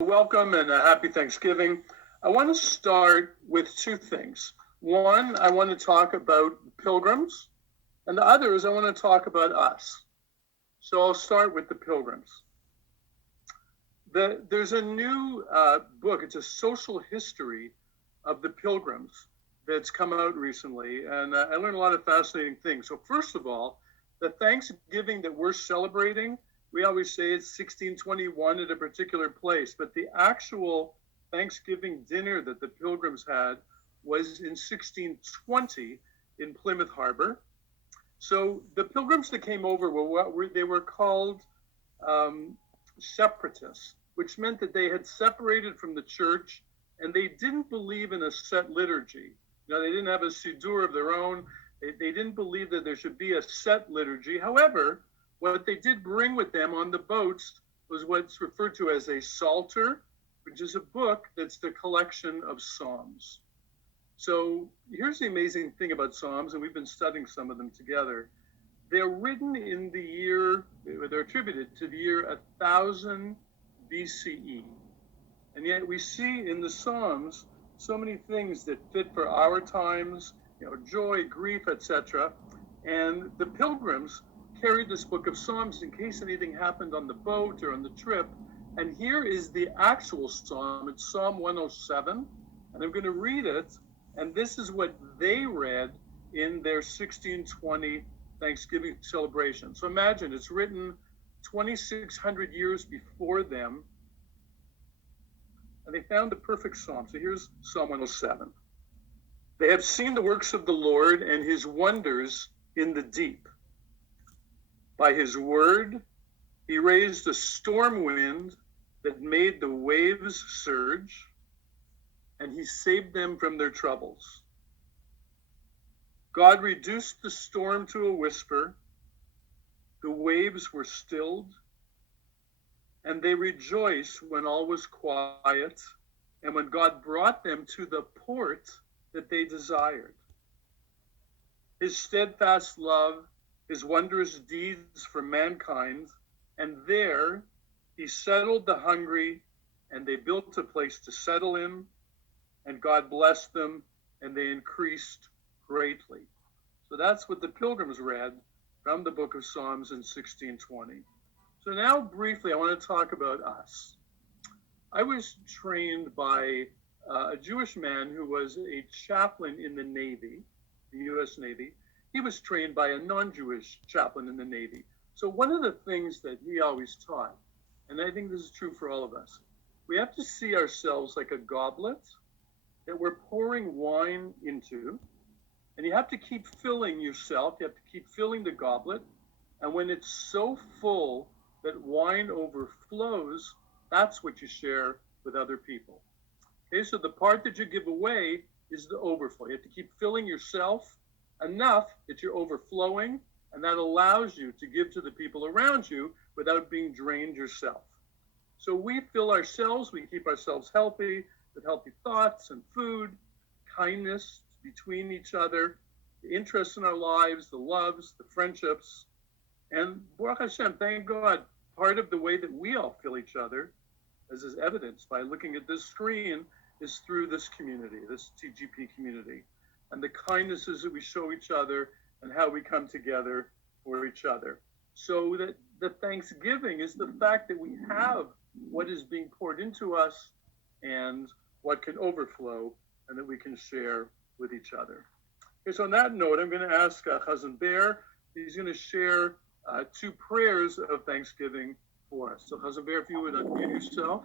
Welcome and a happy Thanksgiving. I want to start with two things. One, I want to talk about Pilgrims, and the other is I want to talk about us. So I'll start with the Pilgrims. There's a new book, it's a social history of the Pilgrims that's come out recently, and I learned a lot of fascinating things. So, first of all, the Thanksgiving that we're celebrating, we always say it's 1621 at a particular place, but the actual Thanksgiving dinner that the Pilgrims had was in 1620 in Plymouth Harbor. So the Pilgrims that came over they were called separatists, which meant that they had separated from the church and they didn't believe in a set liturgy. They didn't have a siddur of their own. They didn't believe that there should be a set liturgy. However, what they did bring with them on the boats was what's referred to as a psalter, which is a book that's the collection of psalms. So here's the amazing thing about psalms, and we've been studying some of them together. They're written in the year, they're attributed to the year 1000 BCE. And yet we see in the Psalms so many things that fit for our times, joy, grief, etc. And the Pilgrims carried this book of Psalms in case anything happened on the boat or on the trip. And here is the actual Psalm. It's Psalm 107. And I'm going to read it. And this is what they read in their 1620 Thanksgiving celebration. So imagine it's written 2,600 years before them. And they found the perfect psalm. So here's Psalm 107. They have seen the works of the Lord and his wonders in the deep. By his word, he raised a storm wind that made the waves surge, and he saved them from their troubles. God reduced the storm to a whisper. The waves were stilled, and they rejoiced when all was quiet, and when God brought them to the port that they desired. His steadfast love, his wondrous deeds for mankind, and there he settled the hungry, and they built a place to settle in, and God blessed them, and they increased greatly. So that's what the Pilgrims read from the book of Psalms in 1620. So now briefly, I want to talk about us. I was trained by a Jewish man who was a chaplain in the Navy, the U.S. Navy. He was trained by a non-Jewish chaplain in the Navy. So one of the things that he always taught, and I think this is true for all of us, we have to see ourselves like a goblet that we're pouring wine into, and you have to keep filling yourself. You have to keep filling the goblet, and when it's so full that wine overflows, that's what you share with other people. Okay, so the part that you give away is the overflow. You have to keep filling yourself enough that you're overflowing, and that allows you to give to the people around you without being drained yourself. So we fill ourselves, we keep ourselves healthy with healthy thoughts and food, kindness between each other, the interests in our lives, the loves, the friendships. And Baruch Hashem, thank God, part of the way that we all fill each other, as is evidenced by looking at this screen, is through this community, this TGP community, and the kindnesses that we show each other and how we come together for each other. So that the Thanksgiving is the fact that we have what is being poured into us and what can overflow and that we can share with each other. Okay, so on that note, I'm going to ask Chazan Bear. He's going to share two prayers of Thanksgiving for us. So Chazan Bear, if you would unmute yourself.